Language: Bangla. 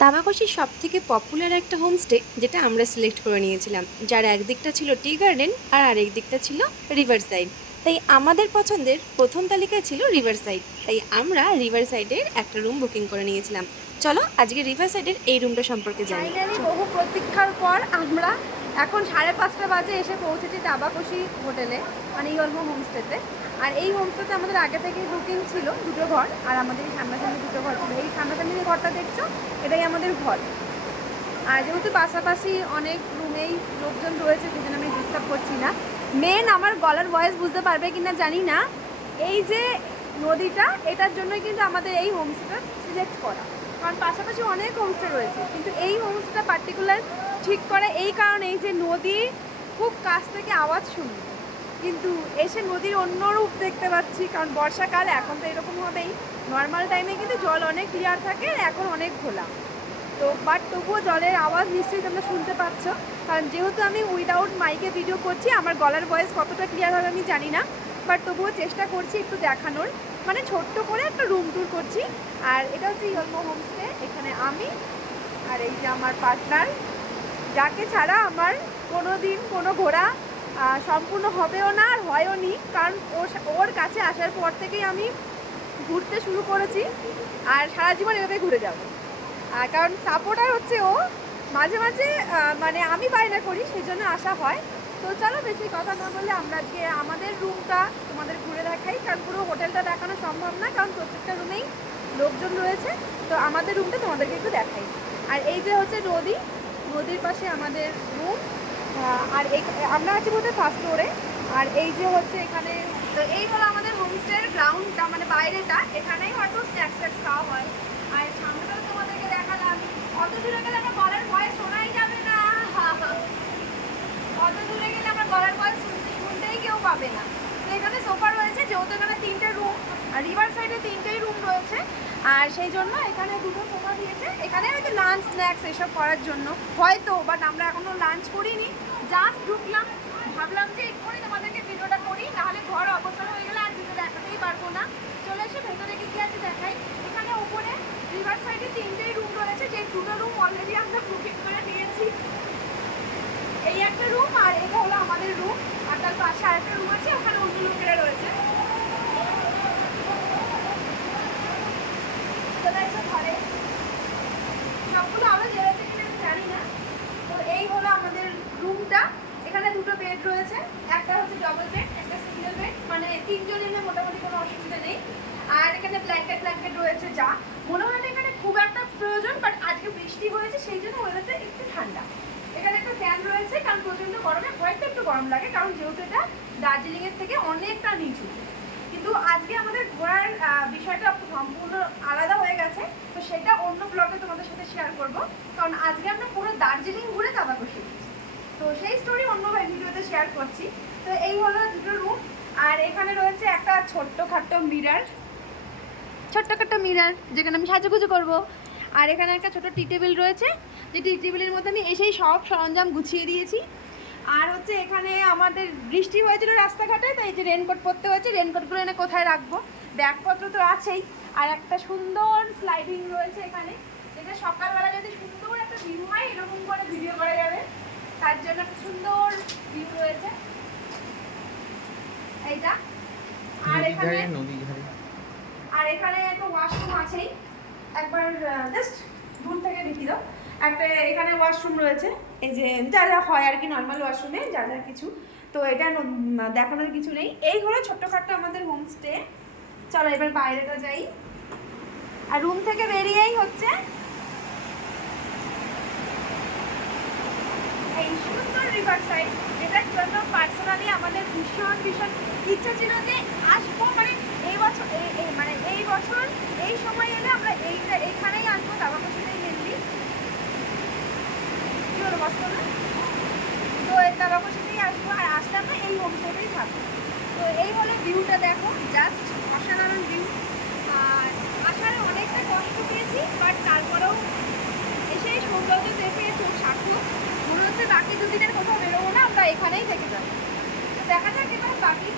তামাকোশির সবথেকে পপুলার একটা হোমস্টে যেটা আমরা সিলেক্ট করে নিয়েছিলাম, যার একদিকটা ছিল টি গার্ডেন আর আরেক দিকটা ছিল রিভার সাইড। তাই আমাদের পছন্দের প্রথম তালিকায় ছিল রিভার সাইড, তাই আমরা রিভার সাইডের একটা রুম বুকিং করে নিয়েছিলাম। চলো আজকে রিভার সাইডের এই রুমটা সম্পর্কে জানি। ফাইনালি বহু প্রতীক্ষার পর আমরা এখন 5:30 বাজে এসে পৌঁছেছি তাবাকোশি হোটেলে, মানে ইয়লমো হোমস্টেতে। আর এই হোমস্টেতে আমাদের আগে থেকেই বুকিং ছিল দুটো ঘর, আর আমাদের এই সামনাসামনি দুটো ঘর ছিল। এই সামনাসামনি যে ঘরটা দেখছো এটাই আমাদের ঘর। আর যেহেতু পাশাপাশি অনেক রুমেই লোকজন রয়েছে সেজন্য আমি ডিস্টার্ব করছি না। মেন আমার গলার ভয়েস বুঝতে পারবে কিনা জানি না, এই যে নদীটা, এটার জন্যই কিন্তু আমাদের এই হোমস্টেটা সিলেক্ট করা। কারণ পাশাপাশি অনেক হোমস্টে রয়েছে, কিন্তু এই হোমস্টেটা পার্টিকুলার ঠিক করে এই কারণে, এই যে নদী খুব কাছ থেকে আওয়াজ শুনি, কিন্তু এসে নদীর অন্য রূপ দেখতে পাচ্ছি। কারণ বর্ষাকাল, এখন তো এরকম হবেই। নর্মাল টাইমে কিন্তু জল অনেক ক্লিয়ার থাকে, এখন অনেক খোলা। তো বাট তবুও জলের আওয়াজ নিশ্চয়ই তোমরা শুনতে পাচ্ছ। কারণ যেহেতু আমি উইদাউট মাইকে ভিডিও করছি, আমার গলার ভয়েস কতটা ক্লিয়ার হবে আমি জানি না, বাট তবুও চেষ্টা করছি একটু দেখানোর। মানে ছোট্ট করে একটা রুম ট্যুর করছি। আর এটা হচ্ছে ইয়লমো হোমস্টে। এখানে আমি আর এই যে আমার পার্টনার, যাকে ছাড়া আমার কোনো দিন কোনো ঘোরা সম্পূর্ণ হবেও না আর হয়ও নি। কারণ ওর কাছে আসার পর থেকেই আমি ঘুরতে শুরু করেছি, আর সারা জীবন এভাবে ঘুরে যাব। কারণ সাপোর্টার হচ্ছে ও। মাঝে মাঝে মানে আমি বায়না করি, সেই জন্য আসা হয়। তো চলো বেশি কথা না বলে আমরা আজকে আমাদের রুমটা তোমাদের ঘুরে দেখাই। কারণ পুরো হোটেলটা দেখানো সম্ভব না, কারণ প্রত্যেকটা রুমেই লোকজন রয়েছে। তো আমাদের রুমটা তোমাদেরকে একটু দেখাই। আর এই যে হচ্ছে নদী, নদীর পাশে আমাদের রুম। আর আমরা আছি বোধহয় ফার্স্ট ফ্লোরে। আর এই যে হচ্ছে এখানে, তো এই হলো আমাদের হোমস্টের গ্রাউন্ডটা, মানে বাইরেটা। এখানেই হয়তো স্ন্যাক্স ট্যাক্স খাওয়া হয়। আর সামনেটাও তোমাদেরকে দেখালাম। অত দূরে গেলে আমার গলার ভয়েস শোনাই যাবে না। অত দূরে গেলে আমার গলার ভয়েস শুনতেই কেউ পাবে না। তো এখানে সোফা রয়েছে, যেহেতু এখানে 3টে রুম, আর রিভার সাইডে 3টেই রুম রয়েছে। আর সেই জন্য এখানে দুটো সোফা দিয়েছে। এখানে হয়তো লাঞ্চ স্ন্যাক্স এসব করার জন্য হয়তো, বাট আমরা এখনও লাঞ্চ করিনি। জাস্ট ঢুকলাম, ভাবলাম যে এক্ষুনি তোমাদেরকে ভিডিওটা করি, নাহলে ঘর অবসর হয়ে গেলে আর ভিডিও দেখাতেই পারবো না। চলে এসে ভেতরে কি আছে দেখাই। এখানে উপরে রিভার সাইডে 3টেই রুম রয়েছে, যে দুটো রুম অলরেডি আমরা বুকিং করে নিয়েছি। এই একটা রুম, আর এটা হলো আমাদের রুম। আর তার পাশে আরেকটা রুম আছে, ওখানে অন্য লোকেরা রয়েছে। চলে এসে ঘরে, সবগুলো আলো জ্বেলেছে কিনা আমি জানি না। তো এই হলো আমাদের রুমটা। এখানে দুটো বেড রয়েছে, একটা হচ্ছে ডবল বেড, একটা সিঙ্গেল বেড, মানে 3জন এলে মোটামুটি কোনো অসুবিধা নেই। আর এখানে ব্ল্যাঙ্কেট রয়েছে, যা মনে হয় না এখানে খুব একটা প্রয়োজন, বাট আজকে বৃষ্টি হয়েছে সেই জন্য ওয়েদারটা একটু ঠান্ডা। এখানে একটা ফ্যান রয়েছে, কারণ প্রচণ্ড গরমে হয়তো একটু গরম লাগে, কারণ যেহেতু এটা দার্জিলিংয়ের থেকে অনেকটা নিচু। কিন্তু আজকে আমাদের ঘোরার বিষয়টা সম্পূর্ণ আলাদা হয়ে গেছে। তো সেটা অন্য ব্লগে তোমাদের সাথে শেয়ার করব, কারণ আজকে আমরা পুরো দার্জিলিং ঘুরে তাবাকোশি গেছি। তো সেই স্টোরি অন্য ভিডিওতে শেয়ার করছি। তো এই হলো দুটো রুম। আর এখানে রয়েছে একটা ছোট্টখাট্টো মিরার, যেখানে আমি সাজুগুজু করব। আর এখানে একটা ছোট টি টেবিল রয়েছে, যে টি টেবিলের মধ্যে আমি এসেই সব সরঞ্জাম গুছিয়ে দিয়েছি। আর হচ্ছে এখানে আমাদের বৃষ্টি হয়েছিল রাস্তাঘাটে, তাই যে রেনকোট পরতে হয়েছে। রেনকোটগুলো এনে কোথায় রাখবো, ব্যাগপত্র তো আছেই। আর একটা সুন্দর স্লাইডিং রয়েছে এখানে, যেটা সকালবেলা যদি সুন্দর একটা ভিউ হয়, এরকম করে ভিডিও করা যাবে। তার জন্য একটা সুন্দর ভিউ রয়েছে এইটা। আর এখানে তো ওয়াশরুম আছেই, একবার জাস্ট দূর থেকে দেখিয়ে দাও। একটা এখানে ওয়াশরুম রয়েছে, এই যে যা যা হয় আর কি নর্মাল ওয়াশরুমে যা যা কিছু। তো এটা দেখানোর কিছু নেই। এই হলো ছোট্টখাট্টো আমাদের হোমস্টে। চলো এবার বাইরেটা যাই। আর রুম থেকে বেরিয়েই হচ্ছে এই সুন্দর রিভার সাইড, যেটার জন্য পার্সোনালি আমাদের ভীষণ ভীষণ ইচ্ছা ছিল যে আসবো। মানে এই বছর এই সময় এলে আমরা এইখানেই আসবো, তাবাকোশিতেই মেনলি। কি হলো বসতো না, তো তাবাকোশিতেই আসবো। আর আসলে আমরা এই হোমস্টেতেই থাকবো। তো এই হলে ভিউটা দেখো, জাস্ট অসাধারণ ভিউ। আর আসার অনেকটা কষ্ট পেয়েছি, বাট তারপরেও এসে সৌন্দর্য দেখে চোখ সার্থক। মনে হচ্ছে বাকি দুদিনের কোথাও বেরোবো না, আমরা এখানেই থেকে যাবো। তো দেখা যাক এবার বাকি